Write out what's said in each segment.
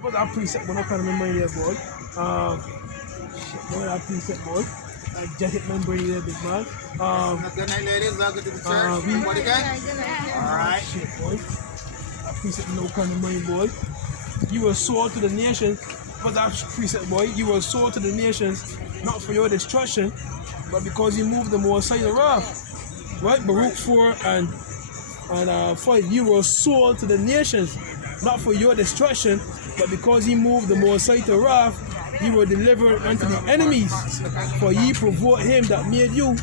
What's that preset? What I can't remember there, boy. Shit, what that preset, boy? I just hit my brain there, big man. Good night, ladies. Welcome to the church. What again? Alright. Shit, boy. That preset, no kind of money, boy. You were sold to the nations. What's that preset, boy? You were sold to the nations, not for your destruction, but because you moved the more side of wrath. Right? Baruch 4 and 5. You were sold to the nations, not for your destruction, but because he moved the more side of wrath, you were delivered unto the enemies. For ye provoked him that made you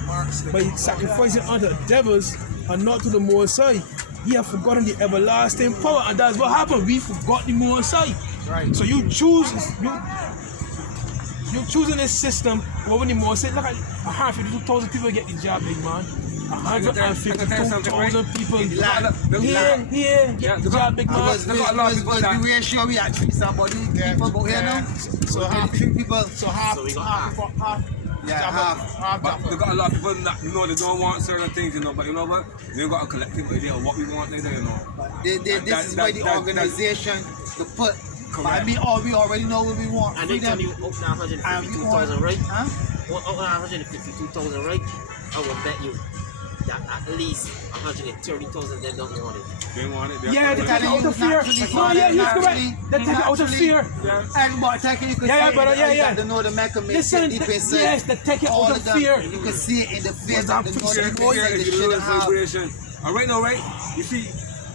by sacrificing unto devils and not to the more side. Ye have forgotten the everlasting power, and that's what happened. We forgot the more side. Right. So you choose you choosing this system over the more side. Look at 152,000 people get the job, big man. 152,000 people here get the job, big man. We are sure we actually somebody people go here now. So half people. So half. Yeah, half. But they got a lot of people that they don't want certain things, But you know what? They got a collective idea of what we want later, This is why the organization to put. I mean, we already know what we want. And they tell you up now 152,000, right? Huh? Up now 152,000, right? I will bet you that at least 130,000 they don't want it. They want it. Yeah, they take it out of fear. No, yeah, you're correct. They take it out of fear. And but you could to know the mechanism. Listen, yes, they take it out of fear. You can see it in the face of the vibration. And right now, right? You see,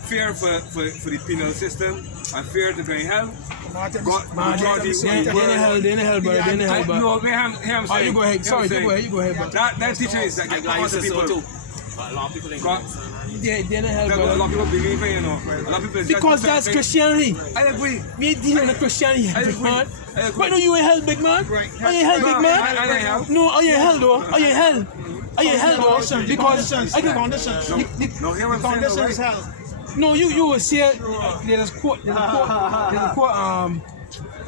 fear for the penal system and fear to go in hell. They in hell, brother. No, oh, you go ahead. Sorry, you go ahead, brother. That teacher is like people. But a lot of people ain't going they're in hell, brother. A lot of people believe in, A lot of people because that's Christianity. I agree. We dealing with Christianity, big man. Why no you in hell, big man? Are you in hell, big man? No, are you in hell, though? Are you in hell? Are you in hell, though? Because I can conditions. No, conditions hell. No, you will see it. There's a quote.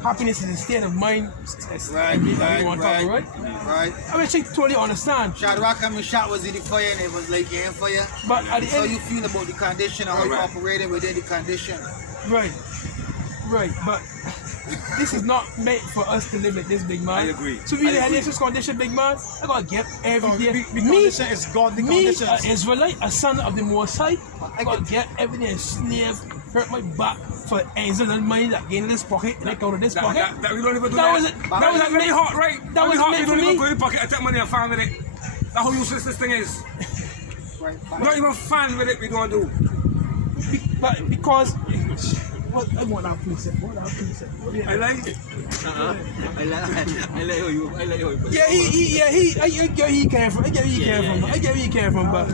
Happiness is a state of mind. Right. I mean, she totally understand. Shadrach and Meshach was in the fire and it was like in fire. But at the end, you feel about the condition and how you operated within the condition. Right. But this is not meant for us to live like this, big man. I agree. So we have this condition, big man. I gotta get every day. The condition is God. The condition. An Israelite, a son of the Most High. I gotta get everything and slave, hurt my back for angels and money that get in this pocket and I go to this pocket. That we don't even do that. That was really hot, right? That was meant for me. We don't even go in the pocket and take money and find with it. That's how useless this thing is. We don't even find with it. We don't do. But because. I want that preset. I like it. I like how you put it. He came from. I get where he came from, but.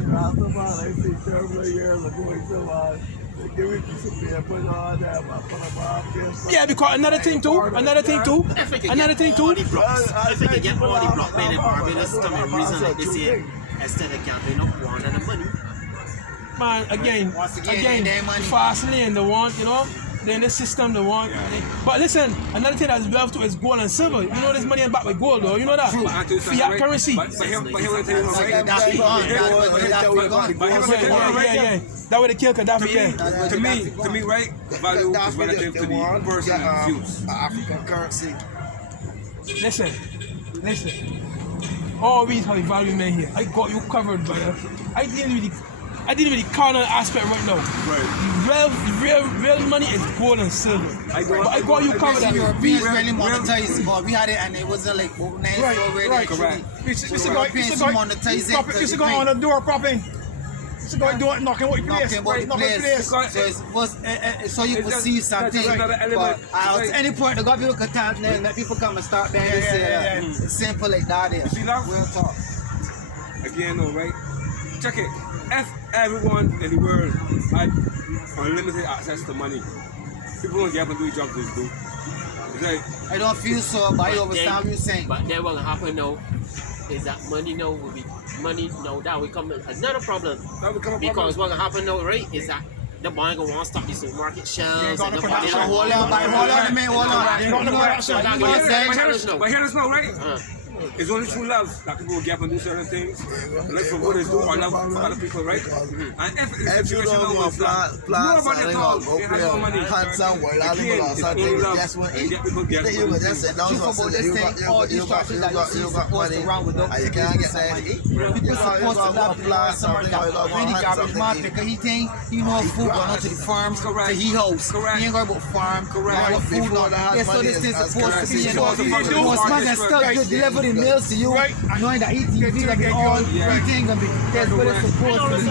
Yeah, because another thing too. If we can get all the block men in Barbados to come and reason like this here, instead of gambling up one and the money. Man, again, fast lane, the one, they're in the system, the one. But listen, another thing that's left to is gold and silver. You know this money is backed with gold, though. You know that? Fiat currency. That way they kill Gaddafi, To me, right? Value is relative to the person and views. African currency. Listen. All these have value men here. I got you covered, brother. I deal with the carnal aspect right now. Right. Real money is gold and silver. I got you covered. Europeans really monetized, but we had it and it wasn't like nice already. Right. Correct. You used to go on the door propping. You used to go do it, knocking what place. So you could see something. But at any point, the government could tap and let people come and start there and say, it's simple like that. You see that? Real talk. Again, though, right? Check it. If everyone in the world had unlimited access to money, people won't get up and do the jobs they do. I don't feel so, but I understand what you're saying. But then what will happen now is that money now will be that will come another problem. Because what will happen now, right, is that the bank will want to stop the supermarket shelves and the production. Hold on. But hear this now, right? It's only true love that people will get up and do certain things. Look for what is do or love for other people, right? And if it's a situation was like, nobody at all, they have no money. Again, it's only love. And get people get up and do things. All these churches that you see supposed to run with them, people supposed to love somebody that really garbage man because he think he know food going to the farms, so he hosts. He ain't going about farm, all the food. Yeah, so this thing supposed to be, you know, most man that still just deliver the meals to you, knowing that ETV like all, everything gonna be, that's what it's supposed to be.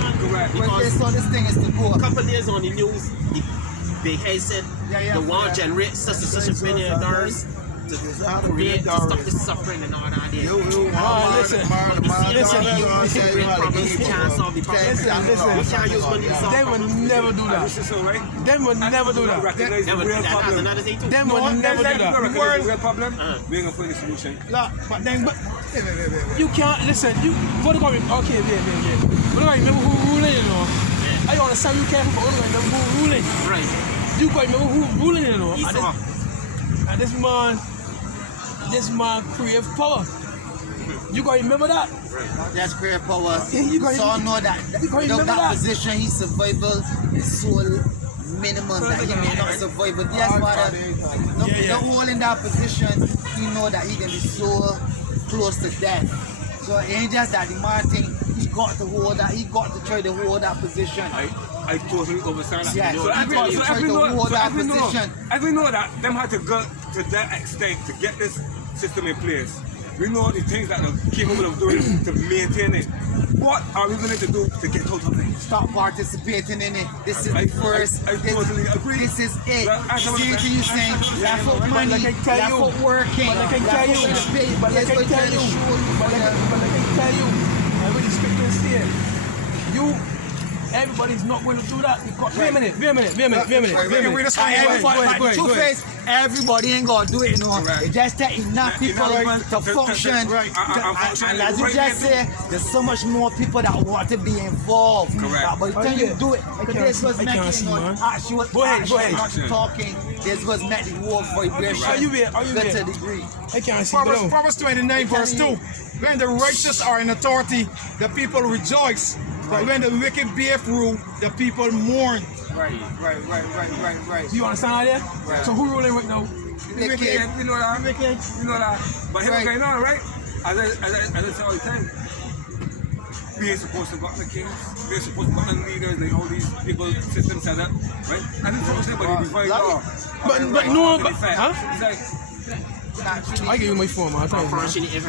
But so this thing is to go. A couple of days on the news, they had said the war generate such a million dollars to create, to stop the suffering and all that. Listen, they will never do that. Them will never do that. Them will never do that. The real problem, we ain't gonna find a solution. But then, You can't listen. You what do you okay, yeah. But I remember who ruling, you know. I understand you can't remember who ruling. Right. You got remember who ruling, you know. And this man create power. You gotta remember that. That's create power. You gotta so know that that position he survival is so minimum that he may not survive. But that's why the whole in that position, he know that he can be so close to death. So it ain't just that the man thing, he got to hold that, he got to try to hold that position. I totally understand that. Yeah, So every know that them had to go to that extent to get this system in place. We know the things that they're capable of doing to maintain it. What are we going to do to get out of it? Stop participating in it. This is the first. I totally agree. This is it. See what you saying? Laugh out But money, I can tell laugh you. out working, But I can laugh tell you. out the pay. But I can tell you. I will speak to here. Everybody's not going to do that because wait a minute. Two-face, everybody ain't gonna do it, you know. It just take enough people to function. And as you just said, there's so much more people that want to be involved. Correct. But when you do it, this was making actual action, talking. This was making the war vibration. Are you here? To a degree. I can't see. Proverbs 29 verse 2. When the righteous are in authority, the people rejoice. But when the wicked bear rule, the people mourn. Right. You understand that? Right. So who ruling right now? We know that. But here going on, right? As I say all the time, we ain't supposed to got the kings, we ain't supposed to got the leaders, like all these people, systems set up, right? And it's supposed to be the divine law. It's like, I give you my phone, man.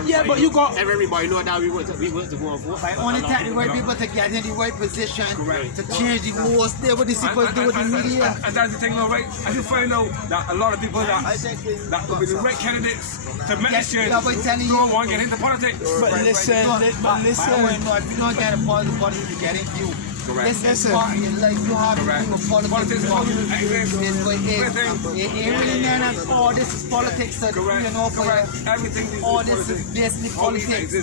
Yeah, but you got everybody know that we want to go and vote. By only take the right people to get in the right position, to change the most, they what the people do with the media. And that's the thing, though, right? I just find out that a lot of people that will be the right candidates to make this change don't want to get into politics. But listen. If you don't get a politics, you get into you. This is part of your life. You have to do with politics. It ain't really none of all this is politics. So you know, for all this is basically politics.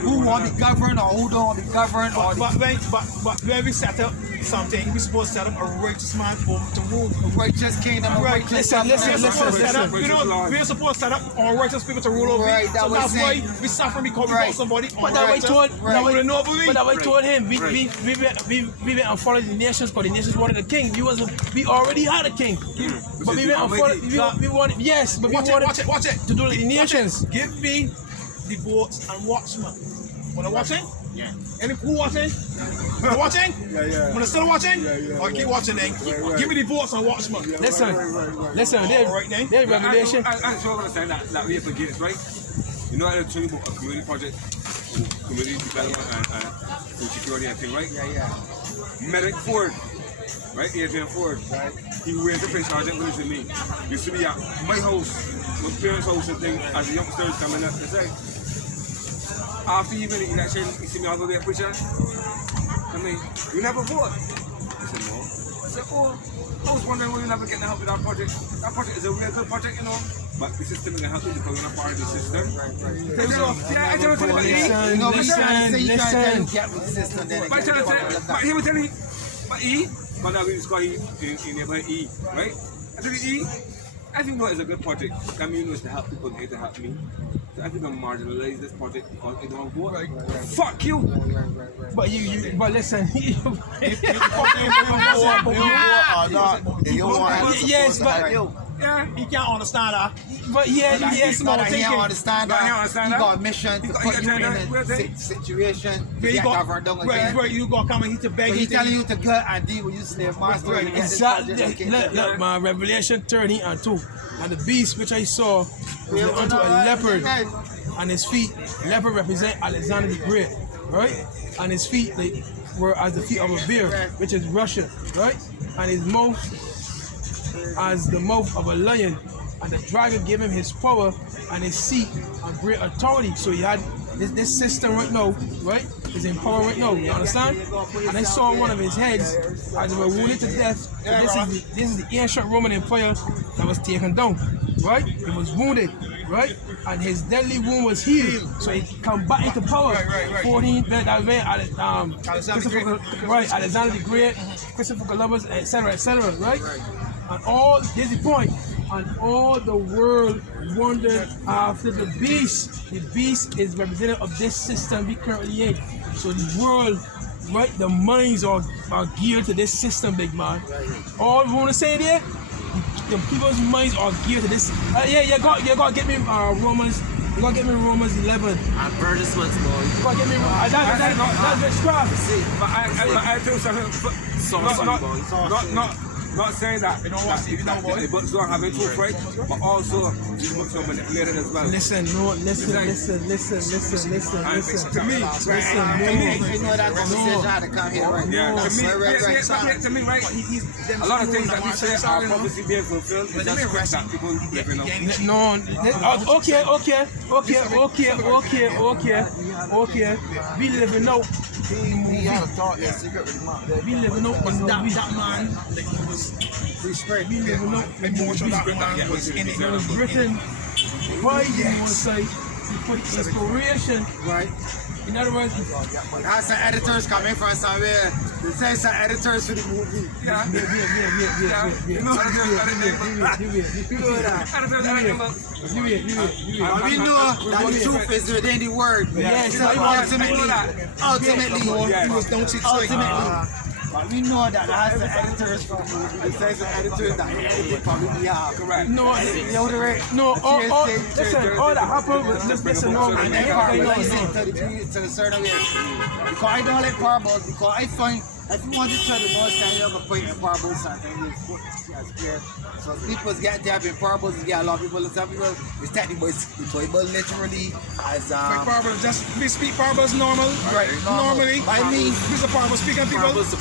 Who want to be governed or who don't want to be governed? But when we set up something, we're supposed to set up a righteous man to rule. A righteous kingdom. Right. Listen. You know, we're supposed to set up righteous people to rule over. Right. So that's why we suffer because we got somebody. But that way told him we went and followed the nations because the nations wanted a king. We already had a king. But we went and followed. We wanted Watch it. to do the nations. Give me the votes and watchmen. When I'm watching? Yeah. Who watching? When watching? When I'm still watching? I'll keep watching then. Give me the votes and watchmen. Listen. There's revelation. I'm sure I'm saying that we forget it, right? You know, I'm talking about a community project, community development and food security and thing, right? Medic Ford, right? Adrian Ford, he raised the place sergeant with me. Used to be at my house, my parents' house and thing, as the youngsters coming up to say, after you been in election, you see me all the way preacher? I mean, you never vote. I said, no. I said, I was wondering why you never get the help with that project. That project is a real good project, you know. But the system is going to help you because we're not part of the system. Yeah, I tell you about E. But he was telling me, but E, but now we just call E in neighborhood E, right? I tell you E, I think it's a good project. I mean, it's to help people, to help me. So I think I'm marginalize this project because I don't vote. Fuck you! But but listen. Yes, but Yeah, he can't understand that. but yeah, Yes, small but he thinking. don't understand But he that. don't understand He that. got a mission to put you in a situation to You get got, governed down right, again. right, you gonna come and he to beg So you. he telling you to go and deal with you slave master. Right, to get this Exactly. project okay. Look, man, Revelation 13 and 2. And the beast which I saw was like unto a leopard, and his feet, leopard represent Alexander the Great, right? And his feet like, were as the feet of a bear, which is Russia, right? And his mouth as the mouth of a lion. And the dragon gave him his power and his seat and great authority. So he had this system right now, right? Is in power right now. You understand? And I saw one of his heads as they were wounded to death. This is the ancient Roman Empire that was taken down, right? He was wounded, right? And his deadly wound was healed, so he come back into power. Right. 14, Alexander the Great, Christopher Columbus, etc., right? And all, this is the point. And all the world wondered after the beast. The beast is representative of this system we currently in. So the world, right, the minds are geared to this system, big man. All you want to say there, the people's minds are geared to this. You got to get me Romans. You got to get me Romans 11. Advertisements, boy. You got to get me. That's witchcraft. But I feel something. Not saying that the books don't have any truth, right? But also these books are manipulated as well. Listen. To me, I know that conversation had to come here right now. To me, right? A lot of things that we say are prophecy being fulfilled. It's just script that people living out. Okay. We living out. He had a thought, yeah, secret with his mom. We living out in That man, like, he was we living out in emotional. That man was in it. It was written by the Most High for the inspiration. Right. In other words, That's some editors coming from somewhere. They say some editors for the movie. Yeah. We know that the truth is within the word. Yes, Ultimately. But we know that has the editors from the movie. It says the editors that they edited probably correct. Listen, all that happened was listen, no, And then parables to the certain way. Because I don't like parables, because I find if you want to try to know something, you have a point in parables and things is clear. So people get there in parables, you get a lot of people, some people take the Bible literally as Like parables, just we speak parables normal. right, Normally. I mean, These are parables speaking people. Parables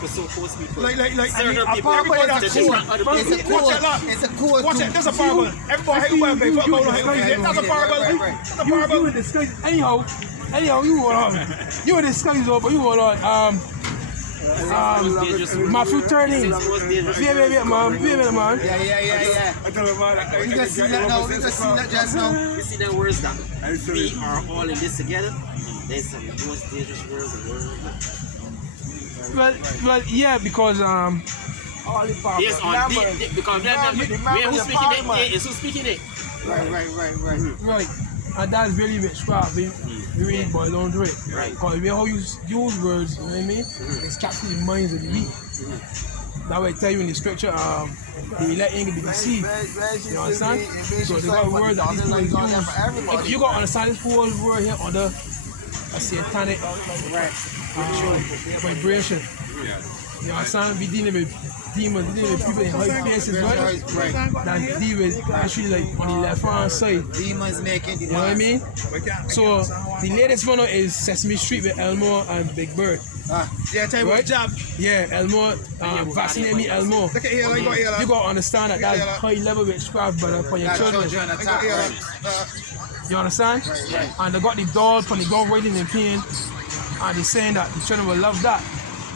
were supposed to be Like, certain a people parable to that's distract other cool. people. it's a code. Watch it, there's a parable. Everybody hate whoever they fuck on, that's a parable. That's a you parable. were discussing anyhow, you were on. You were discussing, but you were on. Matthew 13. Wait, man. Yeah. You can see that now. You can see that just now. You see that words that we are all in this together? There's some most dangerous words and words. Well, yeah, because Yes, because who's speaking it? It's who's speaking it. Right. And that's really witchcraft. We read, but don't do it. Right. Because we how you use words, you know what I mean? It's capturing the minds of the weak. That way I tell you in the scripture, the elect ain't gonna be deceived. You understand? So they got words that these people use. You gotta understand this whole word here under a satanic vibration. You understand? We dealing with demons, we dealing with people in high places, right? That deal with actually like on the left hand side. Demons making the You know what I mean? So the latest one is Sesame Street with Elmo and Big Bird. Yeah, tell you what, job. Yeah, Elmo, vaccinate me, Elmo. Look at here, like, go here. You gotta understand that that's high level witchcraft, brother, for your children. You understand? And they got the doll from the gun waiting in pain, and they saying that the children will love that.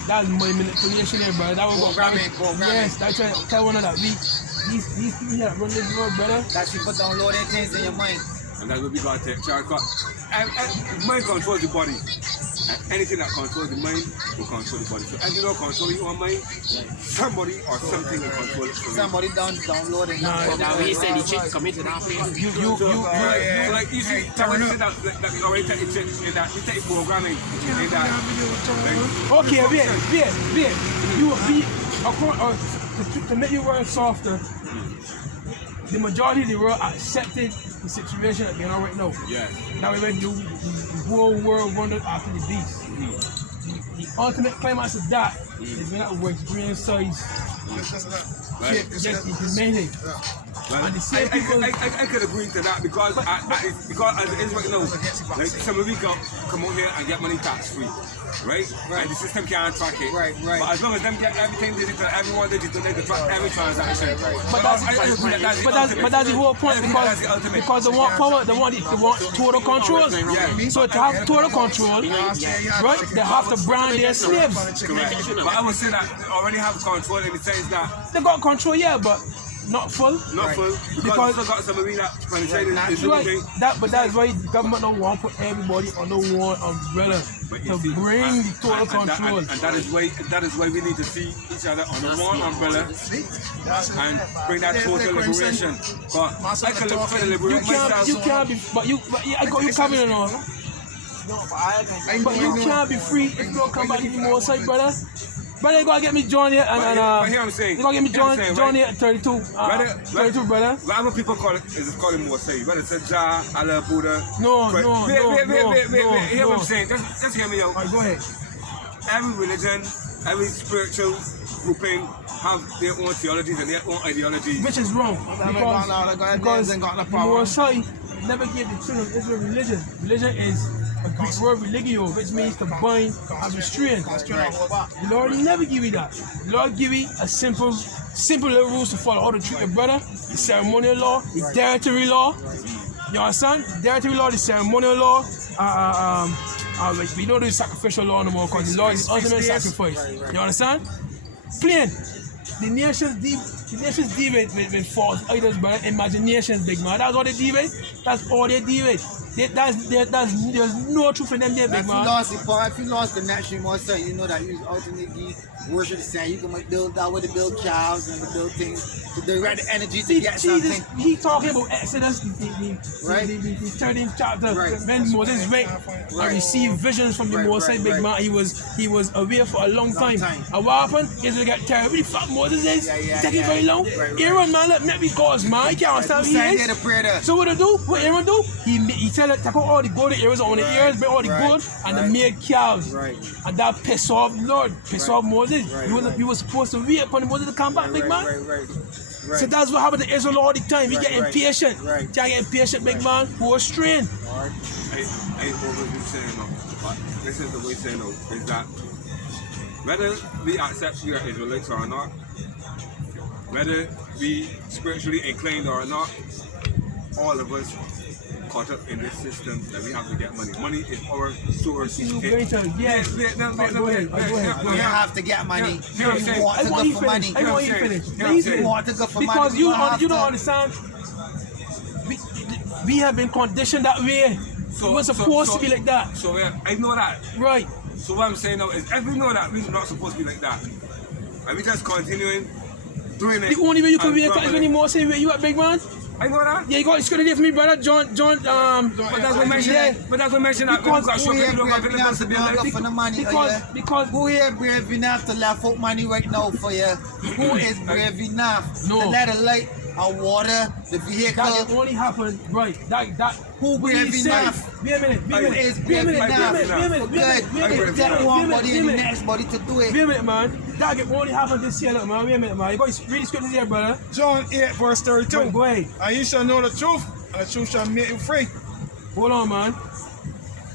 That's my manipulation there, brother. That was Programming. Yes, that's trying to tell one of that these people here that run this world, brother. That's people downloading things in your mind. And that's what we got to take charge of. And mind controls the body. And anything that controls the mind will control the body. So if you don't control your own mind, somebody or something will control it for you. Somebody downloading. Now he said he chick come into that place. So like you see, somebody said that we already take it in that we take programming in that. Okay, wait. You will be to make your world softer. The majority of the world accepted the situation that they're in right now. Yeah. Now we went to the whole world wondered after the beast. The ultimate climax of that is when that was green size. Right. Just implemented. Well, And the same people. I could agree to that because because as it is right now, like some of we come out here and get money tax free, right? And the system can't track it. Right. But as long as them get everything digital, everyone digital, they can track every transaction. But that's the whole point because they want power, they want total control. So to have total control, right? They have to brand their slaves. Correct. But I would say that they already have control in the sense that They got control, yeah, but not full. not full because still got some of that when they say this is Right. thing. But that's why the government don't want to put everybody under one umbrella to bring the total control. And that is why we need to see each other on one umbrella and bring that total liberation. But I can look for the liberation myself. You can't be, I got you coming on. But you can't be free if you don't come back anymore, side brother. Brother, you gotta get me John here But here I'm saying, you gotta get me John here at 32. 32, brother. Whatever people call it, is call it more say. Whether it's Jah, Allah, Buddha. No. Wait, hear what I'm no. saying. Just hear me out. Alright, go ahead. Every religion, every spiritual grouping have their own theologies and their own ideologies. Which is wrong. Because the Most High never gave the children of Israel religion. Religion is a Greek word religio, which means to bind and restrain. The Lord never give you that. The Lord give you a simple little rules to follow. How to treat your brother, the ceremonial law, the dietary law. You understand? The dietary law, the ceremonial law. We don't do sacrificial law no more because the law is ultimate sacrifice. You understand? Plain. The nations deviate with false idols, but imaginations, big man. That's what they deviate. That's all they deviate. There's no truth in them there, big man. If you lost the natural monster, you know that you ultimately worship the sand. You can build that way to build cows and to build things to direct the energy to get something. He talking about Exodus, the 13th chapter, when Moses went and received visions from the Most High, big man. He was away for a long time. And what happened? Israel got terrible. Really fuck Moses is. Taking very long. Aaron, man, let me go, man. He can't understand who he is. So what he do? What Aaron do? He tell it, take out all the golden earrings on the ears, bring all the gold, and the made calves. And that pissed off the Lord, pissed off Moses. He was supposed to wait upon Moses to come back, big man. So that's what happened to Israel all the time. He get impatient. He get impatient, big man, who was strained. I ain't over you saying no, but listen to what we're saying though, is that whether we accept we are Israelites or not, whether we spiritually inclined or not, all of us caught up in this system that we have to get money. Money is our source. Go ahead. You have to get money. You want to go for money. I want you to finish. You want to go for money. Because you don't understand. We have been conditioned that way. So we're supposed to be like that. So I know that. Right. So what I'm saying now is, if we know that we're not supposed to be like that, and we just continuing doing it. The only way you can be is when you more say where you at, big man. I know that. Yeah, you got it's good idea for me, brother. John. But that's what mentioned. But that's what mentioned. Because Because who here brave enough to laugh out money right now for you? Who is brave enough to let a light, a water, the vehicle? That can only happen, right? That who brave enough? Wait a minute. Who is brave enough? That one body and the next body to do it. Wait a minute, man. That can only happen this year, look, man. Wait a minute, man. You got to read the scriptures here, brother. John 8 verse 32. Right, go ahead. And you shall know the truth, and the truth shall make you free. Hold on, man.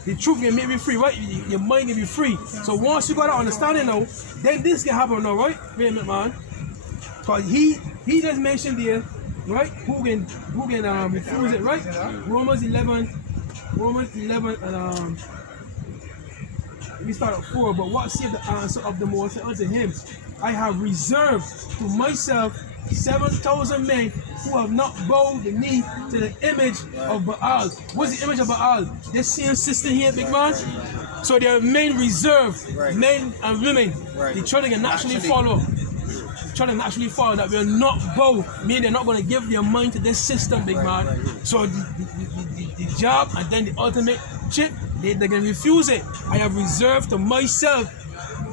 The truth can make you free, right? Your mind can be free. So once you got that understanding now, then this can happen now, right? Wait a minute, man. Because he just mentioned here, right? Who can refuse it, right? Romans 11 and we start at 4, but what said the answer of the Most High unto him? I have reserved to myself 7,000 men who have not bowed the knee to the image of Baal. What's the image of Baal? This same system here, big man. So they are men reserved, men and women. The children can naturally follow. Trying to naturally follow that will not bow, meaning they're not going to give their mind to this system, big man. So the job and then the ultimate chip, they're going to refuse it. I have reserved to myself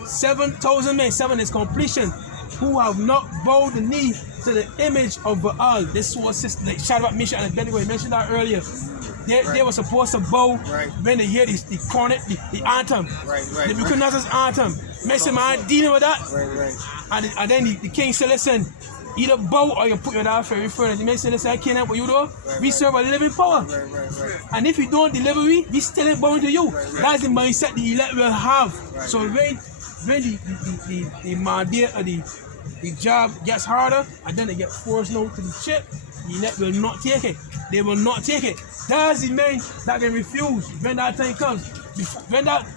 7,000 men, 7 is completion, who have not bowed the knee to the image of Baal. This was system, like Shadrach, Meshach, and Abednego, you mentioned that earlier. They were supposed to bow when they hear the cornet, the anthem, the Nebuchadnezzar's anthem. Mention man dealing with that. And then the king said, listen, either bow or you put your down for furnace. The man said, listen, I can't help you do. We serve a living power. And if you don't deliver we still ain't bowing to you. That's the mindset the elect will have. So when the mandate or the job gets harder and then they get forced now to the chip, the elect will not take it. They will not take it. That's the man that can refuse when that time comes.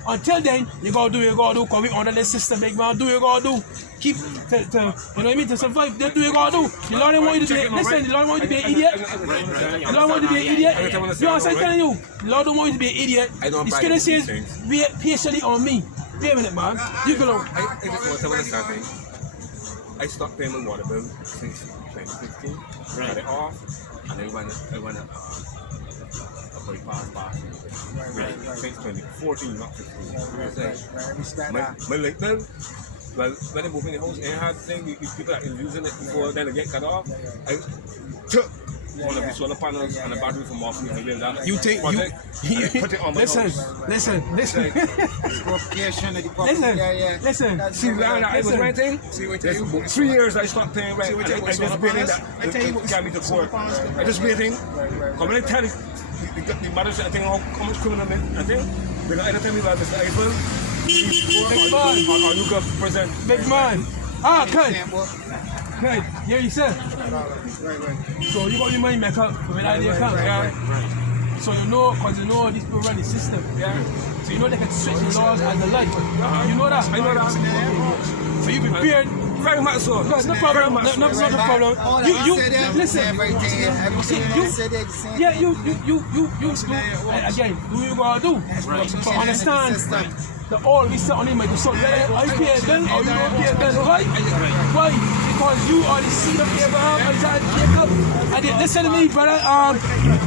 Until then, you gotta do, because we under this system, big man. Do what you gotta do. Keep you know what I mean, to survive. Just do what you gotta do. The Lord don't want you to be listen, the Lord want you to be an idiot. The Lord want you to be an idiot. You know what I'm telling you? The Lord don't want you to be an idiot. The scripture says, wait patiently on me. Wait a minute, man. You go on. I just want to tell you something. I stopped paying my water bill since 2015. Cut it off, and I went since 2014, not 15. My late bill, well, when I moved in the house, I had thing, people that were using it before then they get cut off. I took one of the solar panels and the battery from off me and build that. You think put it on my listen. Listen. See, I was renting. 3 years I stopped paying rent. I just waiting that they got me to court. I just waiting. Come and tell you. The mother said, I think how much criminal I think. Because I don't tell me about Mr. Eiffel. Or you can present. Big man. Ah, good. Good. Yeah, you said. So you got your money back up when I did come. So you know, because you know these people run the system. So you know they can switch the laws and the like. You know that? I know that. So you prepared. Very much so. No problem. No problem. You listen. Yeah, you again. Do you gotta do? But understand. The all we sit on him like so. I pay a bill or you don't pay a bill, right? Why? Because you are the seed of Abraham and Jacob. And listen to me, brother.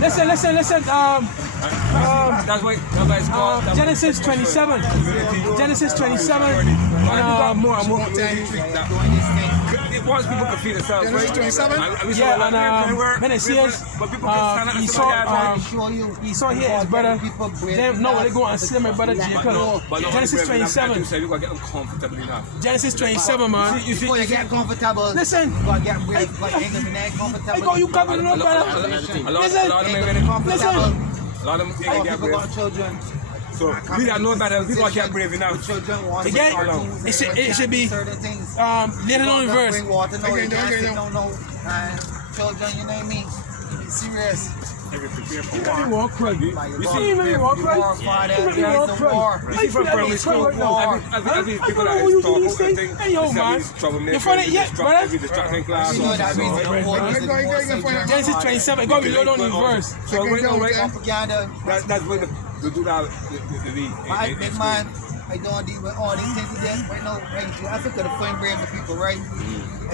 Listen. That's why it's called. Genesis 27. Genesis 27. More. Once people can feed themselves, right? 27? Yeah, and when it says he saw here his brother. Then no, they go and slay my brother Jacob. Genesis 27. Genesis 27, man. Before you get comfortable, listen. You gotta get like comfortable. I got you covered, no, brother. Listen. A lot of them people got children. So we got no better. People get brave enough. Children want again, it should be later on in verse. Bring water, no, don't know. Children, you know what I mean? Be serious. You make me walk crazy. You see me walk crazy? You make me walk crazy. You see from primary school, every people that is talking, hey, yo, man. You find it yet, brother? Genesis 27. Go below on the verse. So right now, right? That's what the do that. Big man, I don't deal with all these things today. Right now, Africa, the fine brave people, right? I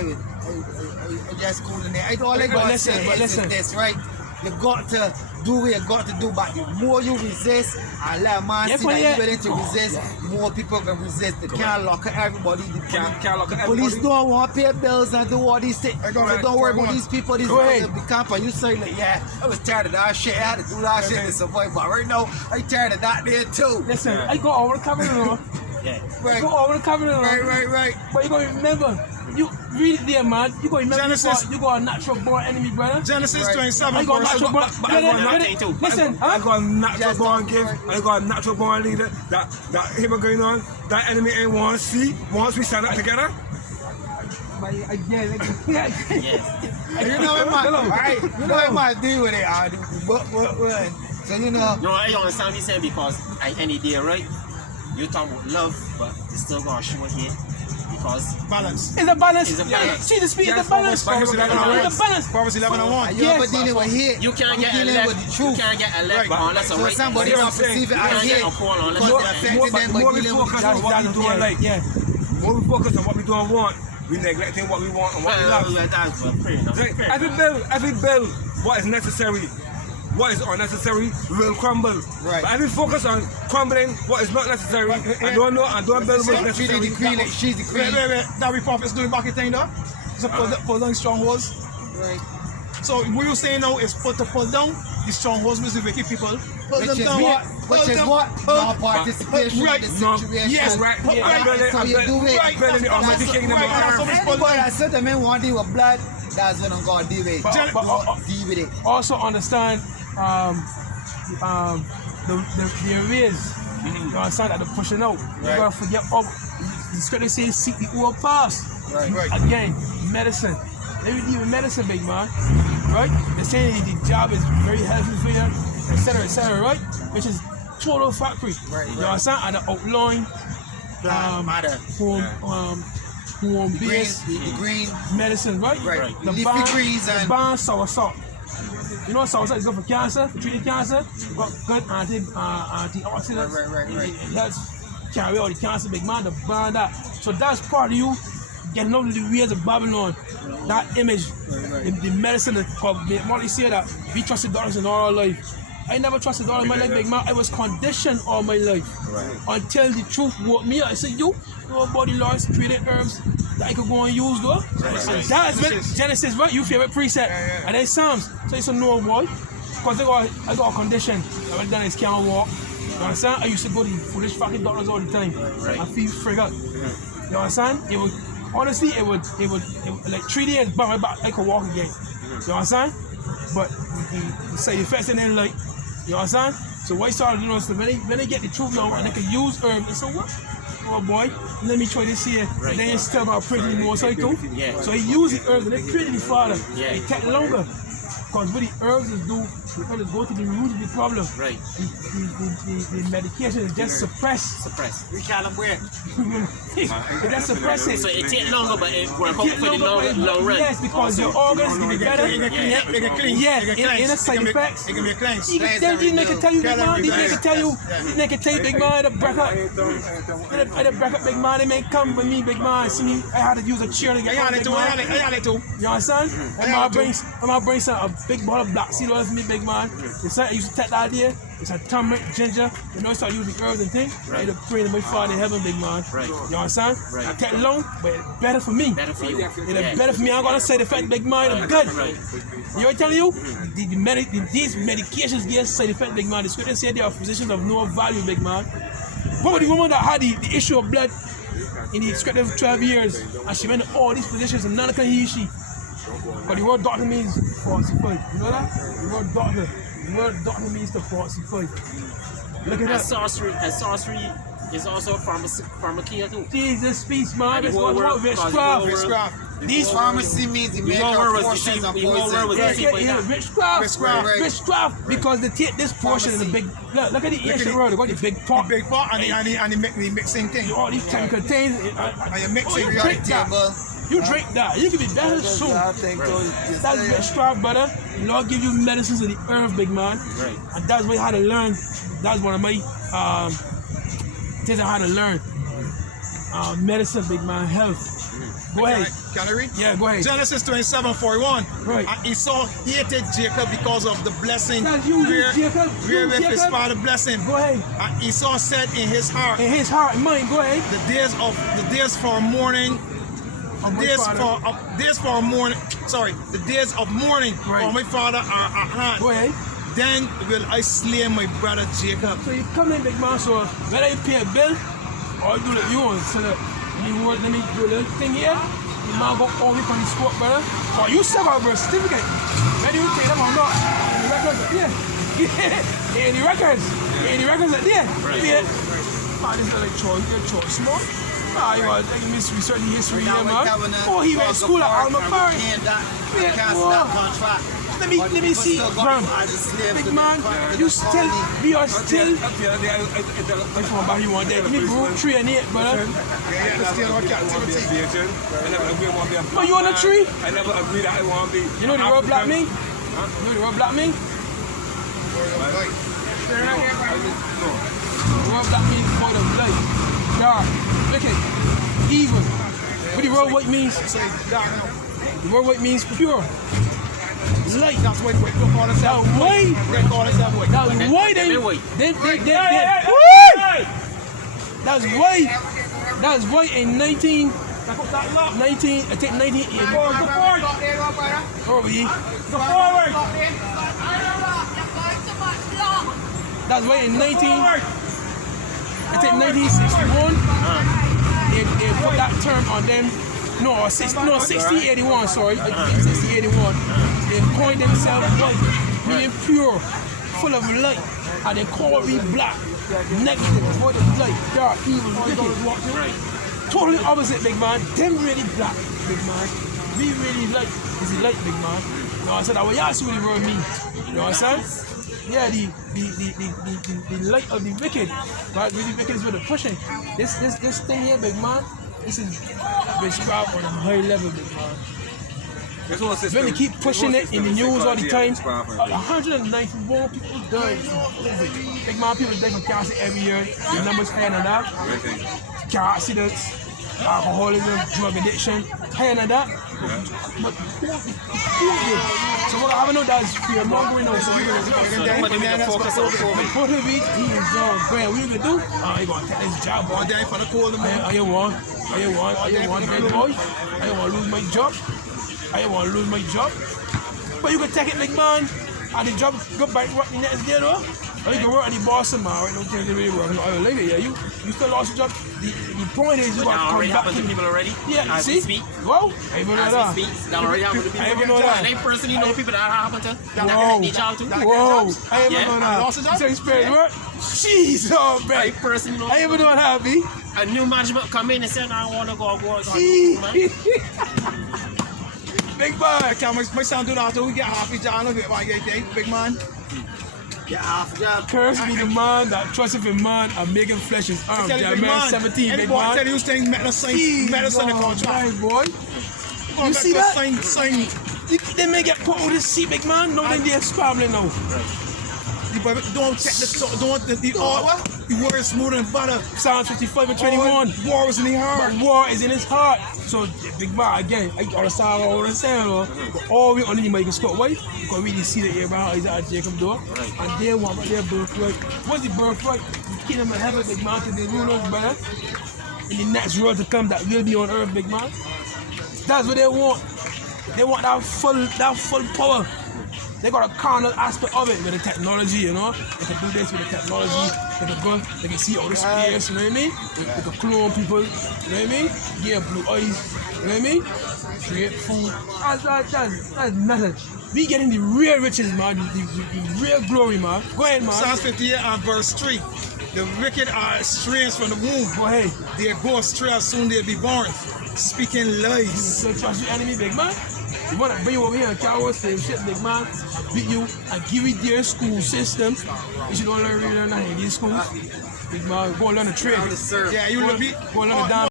just cool in there. I don't like what I say. Listen, this, right? You got to do what you got to do, but the more you resist, I let man see that you're willing to resist, more people can resist. They can't lock everybody. The police don't want to pay bills and do all these things. So don't worry about these people. These people will be camping. You say, like, yeah, I was tired of that shit. I had to do that shit to survive. But right now, I'm tired of that there too. Listen, I got all the covering on. I got all the covering on. Right. But you got to remember, you read it there, man. You got to remember you got a natural born enemy, brother. Genesis 27. I got a natural born. Listen, I got a natural born gift. I got a natural born leader. That him going on. That enemy ain't want to see. Once we stand up together. You know what man, right? You know what man deal with it, what? So you know. No, I understand what you're saying because any day, right? You talk about love, but you still gonna show it here. because Balance. It's a balance. It's a balance. See the speed, Yes, it's a balance. Proverbs 11 and It's a balance. Proverbs 11 and 1. You ever dealing with hate? you can't get a dealing left. with the You truth. can't get a left Right. unless a So right. somebody You know don't what I'm saying? perceive it You as can't get hate a call unless because you it affected them by more we dealing with focus the on truth. what we doing, like, Yeah. more we focus on what we don't want, we neglecting what we want and what we love. That's fair enough. Right? Every bill, what is necessary, what is unnecessary will crumble. Right. But every focus on crumbling what is not necessary, I don't know, I don't build what is She's the necessary. queen. She's the queen. Wait. That we prophets doing back in thing though? So pull down strongholds. Right. So what you're saying now is pull down the strongholds with the wicked people. Pull Which them is down. what? Pull Which is them- what? pull- Non-participation right. in the No. situation. Yes, Right. right. Right. So you do it. Right. Building the Almighty That's- Kingdom right. on That's earth. what it's pulled But down. I said the men want to deal with blood. That's when I'm going to deal with it. But- Don't deal with it. Also understand the arrears. You understand that they're pushing out. You gotta forget the scripture says seek the old past. Right. Again, medicine. They would even medicine, big man. Right? They're saying the job is very healthy for you, etc., right? Which is total factory. Right. You understand? And the outline Matter. home base The green. medicine, right? Right. The Leafy band, greens the and- band soursop. You know soursop is good for cancer, for treating cancer. Got good antioxidants. Right. It helps carry out the cancer, big man. The band that. So that's part of you getting out of the ways of Babylon. That image, the medicine that Molly said that we trusted doctors in all our life. I never trusted God in my life, big man. I was conditioned all my life until the truth woke me up. I said, you know about the Lord's created herbs that I could go and use, though. And that's what Genesis, right? Your favorite precept. And then Psalms. So I said, no, boy. Because I got a condition. I went down and can't walk. You understand? I used to go to the foolish fucking doctors all the time. I feel frigged. You understand? It would, honestly, it would like 3 days, but my back, I could walk again. You understand? But the side effects and then like, you understand? So what I started doing was when they get the truth now and they can use herbs, and so what? Oh boy, let me try this here. Then it's still about pretty more so too. Yeah. So he used the herbs and they pretty the father. Yeah. It take longer. Because what the herbs is do, because it go to the root of the problem. Right. The medication is just suppress. Recalibrate. It just suppress it. So it take longer, but it work out Take for the longer, long run. Yes, because your organs get better. They get clean. Yeah, They get in a side effects. It can be cleansed. These niggas can tell you, big man. These niggas can tell you, they can tell you, big man, the break up. The break up, big man. They may come with me, big man. See me, I had to use a chair to get I out, had it big too. man. I had it too. You understand? I'm gonna bring some a big bottle of black seed oil for me, big man. It's like I used to take that idea. It's a turmeric, ginger. You know, start using herbs and things. It'll pray to my Father in heaven, big man. Right. You understand? Right. I take long, but it's better for me. Better for you. It's better for me. I'm gonna say the fact, big man, it's good. Right. You know what I'm telling you? These medications get side effect, big man. The scripture said they are physicians of no value, big man. What about the woman that had the issue of blood in the scripture for 12 years and she went to all these positions and none can heal she? But the word doctor means falsified. You know that? The word doctor means to falsify. Look at And that. sorcery is also a pharmacia too. Jesus speaks, man. And This the was whole what world- witchcraft. Witchcraft. These Pharmacy means the The whole world maker of was potions deceived. and The whole world was poison. deceived. witchcraft. Right. Witchcraft. Because they take this portion of the big. Look at the ancient world. They got the big pot. Big pot and the mixing thing. All these chemical things. And you mix it. you You drink that. Table. You drink that. You can be better soon. That's witchcraft, brother. The Lord give you medicines of the earth, big man. Right. And that's what I had to learn. That's one of my things I had to learn. Medicine, big man, health. Go ahead. Can I read? Yeah, go ahead. Genesis 27:41. Right. And Esau hated Jacob because of the blessing That's you, Jacob. wherewith his Jacob. father blessed him. Go ahead. And Esau said in his heart, In his heart and mind, go ahead. the days for mourning, Of my days father. for mourning. Sorry, the days of mourning Right. for my father are at hand. Go ahead. Then will I slay my brother Jacob. So you come in, big man. So whether you pay a bill or you do what you want, so that you want, let me do a little thing here. The man go only for the sport, brother. Or you still got a birth certificate. Whether you take them or not, and the records are there. Yeah, and the records are there. Yeah. Man, this is like choice, your choice, small. You are taking research history here, man. Oh, he went to school at Alma Park. Cancel Yeah, that boy. contract. let me see, Bram. Big man, you still, we are still. I found back you one day. Give me group 3 and 8, brother. But you on a tree? I never agreed that I want to be. You know the roadblock me? You know the roadblock me? No. Roadblock me for the light. Dark, wicked, evil. What the road white means? The word white means pure. Light. That's why they call us that way. They call us that way. That's why they. That's why in 1980. Over here. That's why in 1961 they put that term on them. No, 6081, sorry. 6081. They coined themselves white, meaning pure, full of light. And they call me black, negative, void of light, dark, evil, wicked. Totally opposite, big man. Them really black, big man. We really light. Is it light, big man? You know what I'm saying? That what y'all see what the word mean. You know what I'm saying? Yeah, the light of the wicked. Right? The wicked is what they're pushing. This thing here, big man. This is described on a high level, big man. When they keep pushing it in the news all the time, 191 people died. Big man, people die from cancer every year. The numbers higher than that. Car accidents, alcoholism, drug addiction, higher than that. But so what I haven't know that is fear mongering now. So we're gonna focus on COVID. What have we? He is on. What you gonna do? You gonna take this job? I want, big boy. I want to lose my job. I want to lose my job. But you can take it, big man. And the job go back work the next day, though. Or you can work at the boss tomorrow. I don't think they really work. I like it, yeah. You still lost your job. The point is you got to come back to people already. Yeah, see? Whoa, I even know that. That already happened to people. I even know that. Any person you know people that happened to. Whoa, need job too. Whoa, I even know that. Lost a job? Same experience, right? Jeez, oh man. Any person you know. I even know what happened. A new management come in and say, I want to go. Big man, my son do that too. We get half his job. Big man. Yeah, half job. Curse be the man that trusteth in man and making flesh his arm. Jeremiah 17, big man. Tell you things medicine the contract. Boy. You see that? They may get put on the seat, big man. No, they are scrambling now. Don't check the word is smooth and butter. Psalms 55 and 21. War is in his heart. But war is in his heart. So, big man, again, I understand what I'm saying, but all we only make is Scott White. You can really see the Abraham, Isaac, and Jacob door. And they want their birthright. What's the birthright? The kingdom of heaven, big man, to the rulers, brother. In the next world to come that will be on earth, big man. That's what they want. They want that full power. They got a carnal aspect of it with the technology, you know. They can do this with the technology. They can go, they can see all the space, you know what I mean? They can clone people, you know what I mean? Give blue eyes, you know what I mean? Create food. That's nothing. We getting the real riches, man. The real glory, man. Go ahead, man. Psalms 58 and verse 3. The wicked are estranged from the womb. Go ahead. They go astray as soon they be born, speaking lies. So trust your enemy, big man. You want to bring you over here and carry same shit, big man, beat you and give you their school system. You should go learn in these schools. Big man, go learn a trade. Yeah, you go learn a damn